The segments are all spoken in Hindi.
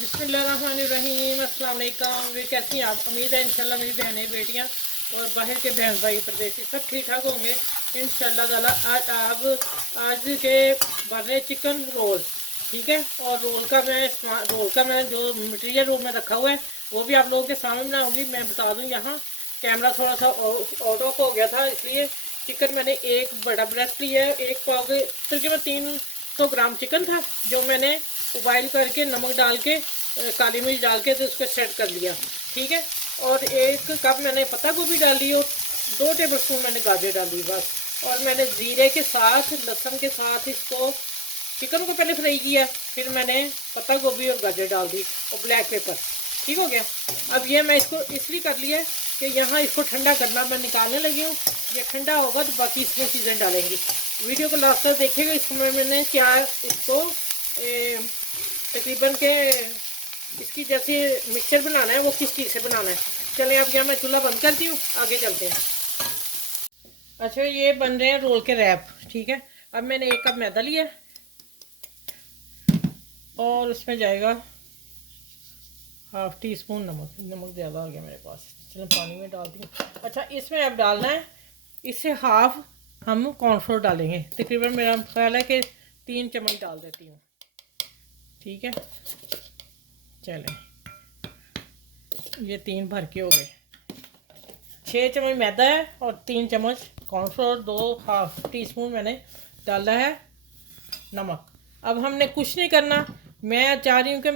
बिस्मिल्लाहिर्रहमानिर्रहीम। अस्सलाम वालेकुम। वे कैसी हैं आप? उम्मीद है इंशाल्लाह मेरी बहनें बेटियां और बाहर के बहन भाई प्रदेशी सब ठीक ठाक होंगे इंशाल्लाह ताला। आज के बन रहे चिकन रोल, ठीक है। और रोल का मैं जो मटेरियल रूम में रखा हुआ है वो भी आप लोगों के सामने बनाऊंगी। मैं बता दूं, यहाँ कैमरा थोड़ा सा आउट ऑफ हो गया था, इसलिए चिकन मैंने एक बड़ा ब्रेस्ट लिया है। एक पाव के तकरीबन 300 ग्राम चिकन था जो मैंने उबाइल करके नमक डाल के काली मिर्च डाल के तो उसको सेट कर लिया, ठीक है। और एक कप मैंने पत्ता गोभी डाली और 2 टेबल स्पून मैंने गाजर डाली बस। और मैंने ज़ीरे के साथ लहसुन के साथ इसको चिकन को पहले फ्राई किया, फिर मैंने पत्ता गोभी और गाजर डाल दी और ब्लैक पेपर, ठीक हो गया। अब ये मैं इसको इसलिए कर लिया कि यहाँ इसको ठंडा करना मैं निकालने लगी हूँ। ये ठंडा होगा तो बाकी इसमें चीज़ें डालेंगी। वीडियो को लास्ट तक देखिएगा। इसमें मैंने क्या इसको तकरीबन के इसकी जैसे मिक्सचर बनाना है वो किस चीज़ से बनाना है। चलें अब यहाँ मैं चूल्हा बंद करती हूँ, आगे चलते हैं। अच्छा, ये बन रहे हैं रोल के रैप, ठीक है। अब मैंने 1 कप मैदा लिया और उसमें जाएगा ½ टी स्पून नमक। नमक ज़्यादा हो गया मेरे पास, चलो पानी में डाल दी। अच्छा, इसमें अब डालना है, इससे हाफ हम कॉर्नफ्लोर डालेंगे। तकरीबन मेरा ख्याल है कि 3 चम्मच डाल देती हूँ, ठीक है। चलें, ये 3 भर के हो गए। 6 चम्मच मैदा है और 3 चम्मच कॉर्नफ्लोर, 2 ½ टी स्पून मैंने डाला है नमक। अब हमने कुछ नहीं करना। मैं चाह रही हूँ कि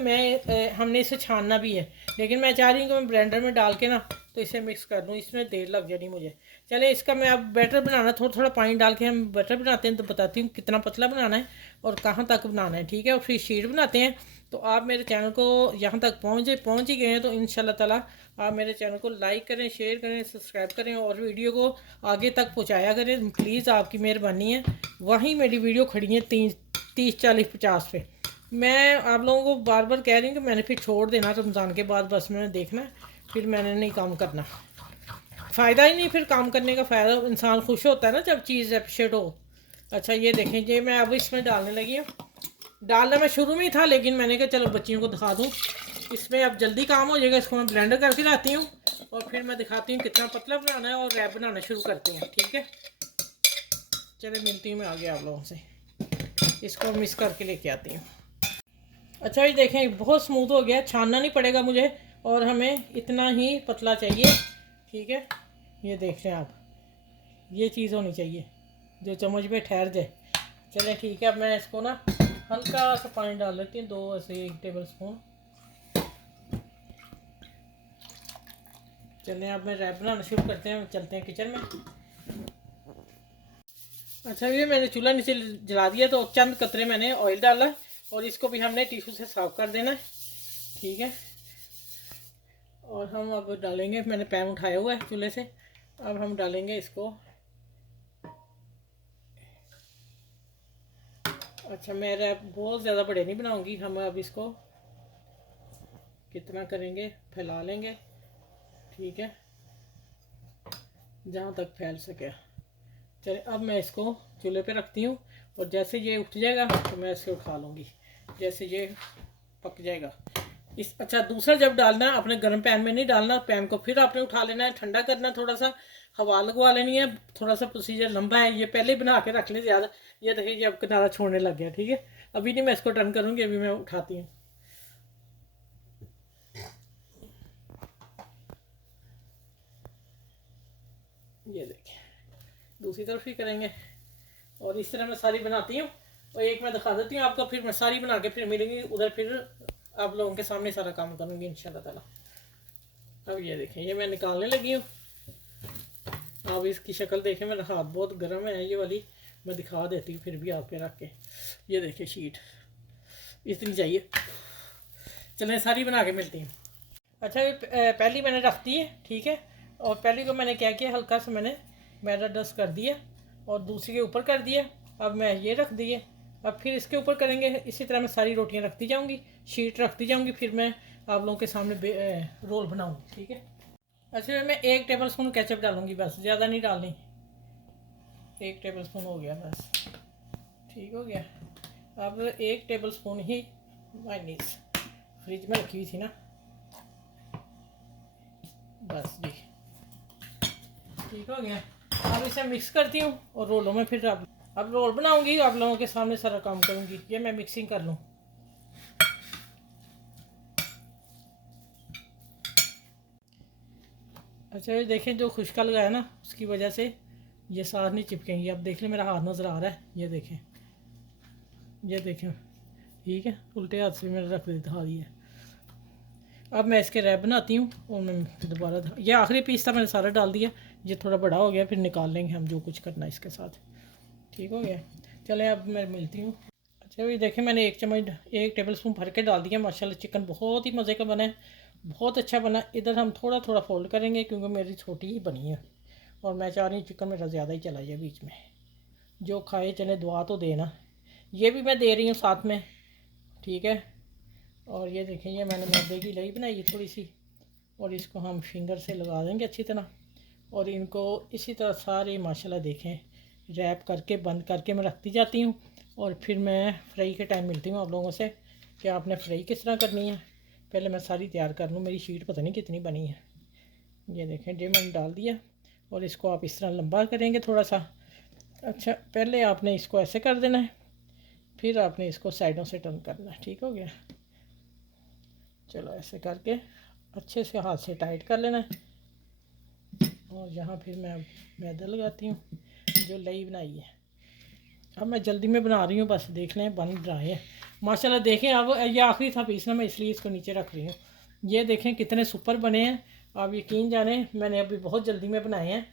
हमने इसे छानना भी है, लेकिन मैं चाह रही हूँ कि मैं ब्लेंडर में डाल के ना तो इसे मिक्स कर दूँ, इसमें देर लग जानी मुझे। चले, इसका मैं अब बैटर बनाना, थोड़ा थोड़ा पानी डाल के हम बैटर बनाते हैं, तो बताती हूँ कितना पतला बनाना है और कहाँ तक बनाना है, ठीक है। और फिर शीट बनाते हैं। तो आप मेरे चैनल को यहाँ तक पहुँच ही गए हैं तो इंशाल्लाह ताला आप मेरे चैनल को लाइक करें, शेयर करें, सब्सक्राइब करें और वीडियो को आगे तक पहुँचाया करें, प्लीज़, आपकी मेहरबानी है। वहीं मेरी वीडियो खड़ी है 30, 40, 50 पे। मैं आप लोगों को बार बार कह रही हूँ कि मैंने फिर छोड़ देना रमज़ान के बाद, बस मैंने देखना है, फिर मैंने नहीं काम करना। फ़ायदा ही नहीं, फिर काम करने का फ़ायदा, इंसान खुश होता है ना जब चीज़ अप्रिशिएट हो। अच्छा, ये देखें, ये मैं अब इसमें डालने लगी हूँ। डालना मैं शुरू में ही था, लेकिन मैंने कहा चलो बच्चियों को दिखा दूँ, इसमें अब जल्दी काम हो जाएगा। इसको मैं ब्लेंडर करके लाती हूँ और फिर मैं दिखाती हूँ कितना पतला बनाना है और रैप बनाना शुरू करते हैं, ठीक है। चले, मिलती हूँ मैं आगे आप लोगों से। इसको मिक्स करके लेके आती हूँ। अच्छा, ये देखें बहुत स्मूथ हो गया, छानना नहीं पड़ेगा मुझे और हमें इतना ही पतला चाहिए, ठीक है। ये देख लें आप, ये चीज़ होनी चाहिए जो चम्मच पे ठहर जाए। चलें, ठीक है। अब मैं इसको ना हल्का सा पानी डाल लेती हूँ, 2 ऐसे 1 टेबल स्पून। चलें, अब मैं रैप बनाना शुरू करते हैं, चलते हैं किचन में। अच्छा, ये मैंने चूल्हा नीचे जला दिया, तो चंद कतरे मैंने ऑयल डाला और इसको भी हमने टिश्यू से साफ कर देना है, ठीक है। और हम अब डालेंगे, मैंने पैन उठाया हुआ है चूल्हे से, अब हम डालेंगे इसको। अच्छा, मैं रैप बहुत ज़्यादा बड़े नहीं बनाऊंगी, हम अब इसको कितना करेंगे, फैला लेंगे, ठीक है, जहाँ तक फैल सके। चलिए, अब मैं इसको चूल्हे पे रखती हूँ और जैसे ये उठ जाएगा तो मैं इसे उठा लूँगी, जैसे ये पक जाएगा। अच्छा, दूसरा जब डालना है अपने गर्म पैन में नहीं डालना, पैन को फिर आपने उठा लेना है, ठंडा करना, थोड़ा सा हवा लगवा लेनी है। थोड़ा सा प्रोसीजर लंबा है, ये पहले ही बना के रख लें ज़्यादा। ये देखिए, ये अब किनारा छोड़ने लग गया, ठीक है। अभी नहीं मैं इसको टर्न करूँगी, अभी मैं उठाती हूँ। ये देखिए, दूसरी तरफ भी करेंगे और इस तरह मैं सारी बनाती हूँ और एक मैं दिखा देती हूँ आपको, फिर मैं सारी बना के फिर मिलेंगी उधर, फिर आप लोगों के सामने सारा काम करूँगी इंशाल्लाह ताला। अब ये देखें, ये मैं निकालने लगी हूँ। आप इसकी शक्ल देखें, मेरा हाथ बहुत गर्म है, ये वाली मैं दिखा देती हूँ फिर भी आप पे रख के। ये देखिए, शीट इतनी चाहिए। चलें, सारी बना के मिलती हैं। अच्छा, ये पहली मैंने रख दी है, ठीक है। और पहली को मैंने क्या किया, हल्का सा मैंने मैदा डस्ट कर दिया और दूसरी के ऊपर कर दिया। अब मैं ये रख दिए, अब फिर इसके ऊपर करेंगे। इसी तरह मैं सारी रोटियां रखती जाऊंगी, शीट रखती जाऊंगी, फिर मैं आप लोगों के सामने रोल बनाऊंगी, ठीक है। अच्छा, मैं 1 टेबल स्पून केचप डालूंगी, बस, ज़्यादा नहीं डालनी। 1 टेबल स्पून हो गया बस, ठीक हो गया। अब 1 टेबल स्पून ही मायोनीज, फ्रिज में रखी हुई थी ना। बस जी ठीक हो गया। अब इसे मिक्स करती हूँ और रोलों में फिर अब रोल बनाऊंगी, आप लोगों के सामने सारा काम करूंगी। ये मैं मिक्सिंग कर लूँ। अच्छा ये देखें, जो खुशका लगाया ना उसकी वजह से ये साथ नहीं चिपकेंगी। अब देख लें, मेरा हाथ नज़र आ रहा है, ये देखें, ये देखें, ठीक है। उल्टे हाथ से मैंने रख दिखा दिया। अब मैं इसके रैप बनाती हूँ और मैं दोबारा, ये आखिरी पीस था, मैंने सारा डाल दिया। ये थोड़ा बड़ा हो गया, फिर निकाल लेंगे हम जो कुछ करना है इसके साथ। ठीक हो गया। चलें अब मैं मिलती हूँ। अच्छा ये देखें, मैंने 1 टेबल स्पून भर के डाल दिया। माशाल्लाह चिकन बहुत ही मज़े का बना है, बहुत अच्छा बना। इधर हम थोड़ा थोड़ा फोल्ड करेंगे क्योंकि मेरी छोटी ही बनी है और मैं चाह रही हूँ चिकन मेरा ज़्यादा ही चला जाए बीच में। जो खाए चले दुआ तो देना। ये भी मैं दे रही हूँ साथ में, ठीक है। और ये देखें, ये मैंने मैदे की लई बनाई है थोड़ी सी, और इसको हम फिंगर से लगा देंगे अच्छी तरह। और इनको इसी तरह सारे माशाल्लाह देखें रैप करके बंद करके मैं रखती जाती हूँ। और फिर मैं फ्राई के टाइम मिलती हूँ आप लोगों से कि आपने फ्राई किस तरह करनी है। पहले मैं सारी तैयार कर लूँ, मेरी शीट पता नहीं कितनी बनी है। ये देखें, ये मैंने डाल दिया और इसको आप इस तरह लंबा करेंगे थोड़ा सा। अच्छा पहले आपने इसको ऐसे कर देना है, फिर आपने इसको साइडों से टर्न करना है। ठीक हो गया। चलो ऐसे करके अच्छे से हाथ से टाइट कर लेना है। और यहाँ फिर मैं मैदा लगाती हूँ जो लई बनाई है। अब मैं जल्दी में बना रही हूँ, बस देख लें बन रहा है माशाल्लाह। देखें अब ये आखिरी था पीस ना, मैं इसलिए इसको नीचे रख रही हूँ। ये देखें कितने सुपर बने हैं। आप यकीन जाने मैंने अभी बहुत जल्दी में बनाए हैं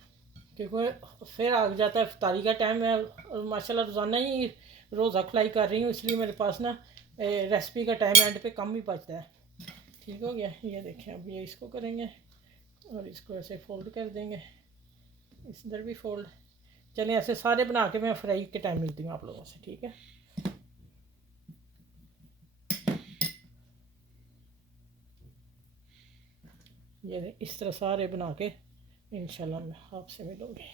क्योंकि फिर आ जाता है इफ्तारी का टाइम। मैं माशाल्लाह रोज़ाना ही रोज़ा खुलाई कर रही हूँ, इसलिए मेरे पास ना रेसिपी का टाइम एंड पे कम ही बचता है। ठीक हो गया। ये देखें, अब ये इसको करेंगे और इसको ऐसे फोल्ड कर देंगे, इधर भी फोल्ड। चलें ऐसे सारे बना के मैं फ्राई के टाइम मिलती हूँ आप लोगों से, ठीक है। ये इस तरह सारे बना के इंशाल्लाह मैं आपसे मिलूँगी।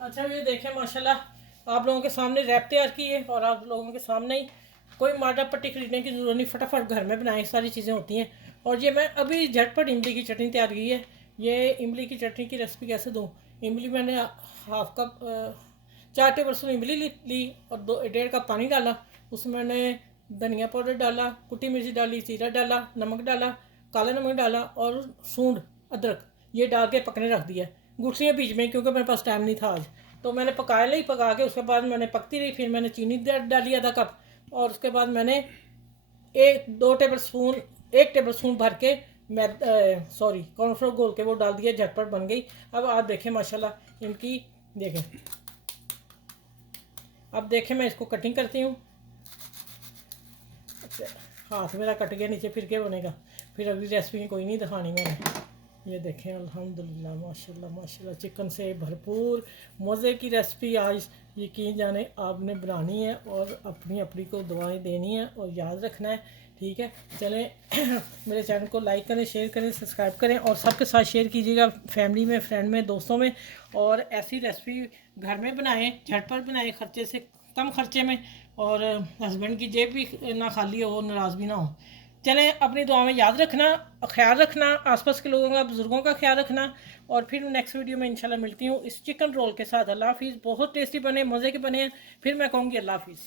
अच्छा ये देखें माशाल्लाह आप लोगों के सामने रैप तैयार की है और आप लोगों के सामने ही, कोई माटा पट्टी खरीदने की ज़रूरत नहीं, फटाफट घर में बनाए सारी चीज़ें होती हैं। और ये मैं अभी झटपट इमली की चटनी तैयार की है। ये इमली की चटनी की रेसिपी कैसे दूँ। इमली मैंने हाफ कप 4 टेबल स्पून इमली ली और 1.5 कप पानी डाला। उसमें मैंने धनिया पाउडर डाला, कुटी मिर्ची डाली, जीरा डाला, नमक डाला, काला नमक डाला और सूंड अदरक ये डाल के पकने रख दिया। गुठलियाँ बीच में क्योंकि मेरे पास टाइम नहीं था आज, तो मैंने पकाया ली। पका के उसके बाद मैंने पकती रही, फिर मैंने चीनी डाली आधा कप और उसके बाद मैंने 1 टेबल स्पून भर के मैं कॉर्नफ्लोर घोल के वो डाल दिया, झटपट बन गई। अब आप देखें माशाल्लाह इनकी, देखें अब देखें मैं इसको कटिंग करती हूँ। हाथ मेरा कट गया नीचे, फिर क्या बनेगा। फिर अगली रेसिपी कोई नहीं दिखानी मैंने। ये देखें अल्हम्दुलिल्लाह माशाल्लाह माशाल्लाह चिकन से भरपूर मज़े की रेसिपी आज यकीन जाने आपने बनानी है और अपनी अपनी को दुआएं देनी है और याद रखना है, ठीक है। चलें मेरे चैनल को लाइक करें, शेयर करें, सब्सक्राइब करें और सबके साथ शेयर कीजिएगा, फैमिली में, फ्रेंड में, दोस्तों में। और ऐसी रेसिपी घर में बनाएं, झटपट बनाएं, खर्चे से कम खर्चे में, और हस्बैंड की जेब भी ना खाली हो, नाराज़ भी ना हो। चलें अपनी दुआ में याद रखना, ख्याल रखना, आसपास के लोगों का, बुज़ुर्गों का ख्याल रखना। और फिर नेक्स्ट वीडियो में इंशाल्लाह मिलती हूँ इस चिकन रोल के साथ। अल्लाह हाफिज़। बहुत टेस्टी बने, मज़े के बने हैं। फिर मैं कहूँगी अल्लाह हाफिज़।